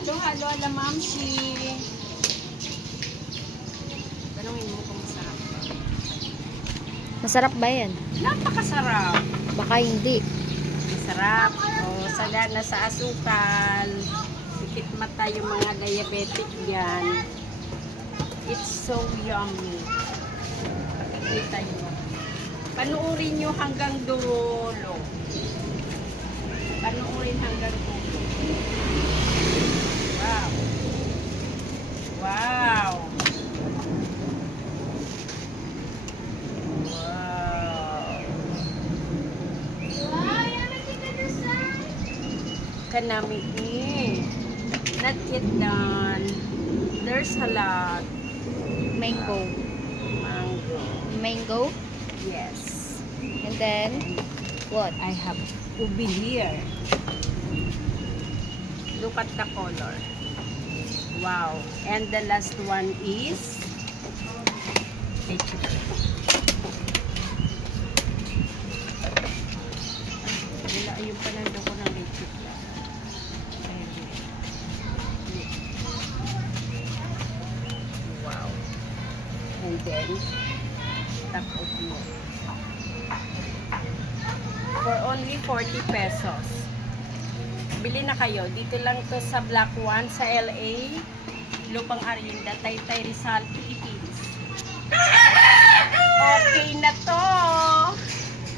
Halo, halo, ala mamsi. Tanungin mo kung masarap ba. Masarap ba yan? Napakasarap. Baka hindi. Masarap. O, sagana sa asukal. Ikit mata yung mga diabetic yan. It's so yummy. Pakikita nyo. Panuorin nyo hanggang dulo. Panuorin hanggang dulo. Wow. Wow. Kanami not yet done. There's a lot. Mango. Mango. Mango? Yes. And then, what? I have ubi here. Look at the color. Wow. And the last one is peach. Wala, ayun pa lang daw ko ng leche. Wow. And then, top of milk. For only 40 pesos. Bili na kayo. Dito lang to sa Black One, sa LA. Lupang Arinda, Taytay, Rizal, Philippines. Okay na to!